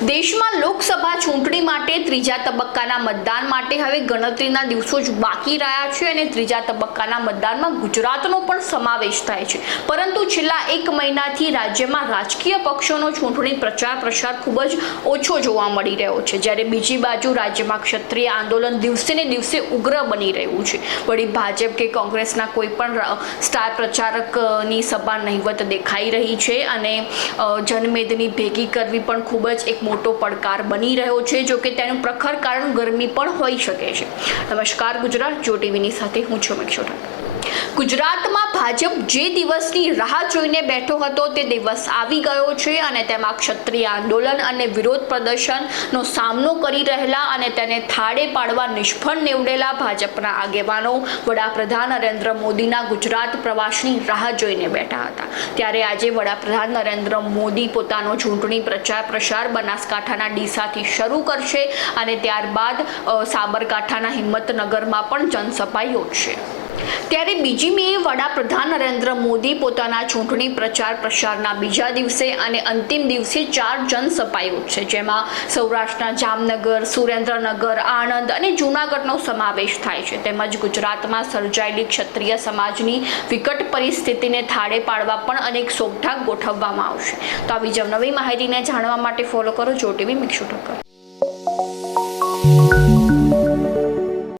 દેશમાં લોકસભા ચૂંટણી માટે ત્રીજા તબક્કાના મતદાન માટે હવે ગણતરીના દિવસો જ બાકી રહ્યા છે અને ત્રીજા તબક્કાના મતદાનમાં ગુજરાતનો પણ સમાવેશ થાય છે. પરંતુ છેલ્લા એક મહિનાથી રાજ્યમાં રાજકીય પક્ષોનો ચૂંટણી પ્રચાર પ્રસાર ખૂબ જ ઓછો જોવા મળી રહ્યો છે. જ્યારે બીજી બાજુ રાજ્યમાં ક્ષત્રિય આંદોલન દિવસે ને દિવસે ઉગ્ર બની રહ્યું છે. વળી ભાજપ કે કોંગ્રેસના કોઈ પણ સ્ટાર પ્રચારકની સભા નહિવત દેખાઈ રહી છે અને જનમેદની ભેગી કરવી પણ ખૂબ જ એક મોટો પડકાર બની રહ્યો છે, જો કે તેનું પ્રખર કારણ ગરમી પણ હોઈ શકે છે. નમસ્કાર, ગુજરાત, જો ટીવીની સાથે હું છું મેક્ષોટા ગુજરાતમાં ભાજપ જે દિવસની રાહ જોઈને બેઠો હતો તે દિવસ આવી ગયો છે અને તેમાં ક્ષત્રિય આંદોલન અને વિરોધ પ્રદર્શનનો સામનો કરી રહેલા અને તેને થાળે પાડવા નિષ્ફળ નીવડેલા ભાજપના આગેવાનો વડાપ્રધાન નરેન્દ્ર મોદીના ગુજરાત પ્રવાસની રાહ જોઈને બેઠા હતા. ત્યારે આજે વડાપ્રધાન નરેન્દ્ર મોદી પોતાનો ચૂંટણી પ્રચાર પ્રસાર બનાસકાંઠાના ડીસાથી શરૂ કરશે અને ત્યારબાદ સાબરકાંઠાના હિંમતનગરમાં પણ જનસભા યોજશે. ત્યારે બીજી મે વડાપ્રધાન નરેન્દ્ર મોદી પોતાના ચૂંટણી પ્રચાર પ્રસારના બીજા દિવસે અને અંતિમ દિવસે ચાર જનસભાઓ છે, જેમાં સૌરાષ્ટ્રના જામનગર, સુરેન્દ્રનગર, આણંદ અને જૂનાગઢનો સમાવેશ થાય છે. તેમજ ગુજરાતમાં સર્જાયેલી ક્ષત્રિય સમાજની વિકટ પરિસ્થિતિને થાળે પાડવા પણ અનેક સોગઠા ગોઠવવામાં આવશે. તો આવી જ નવી માહિતીને જાણવા માટે ફોલો કરો, જો ટીવી મિક્ષુ ઠક્કર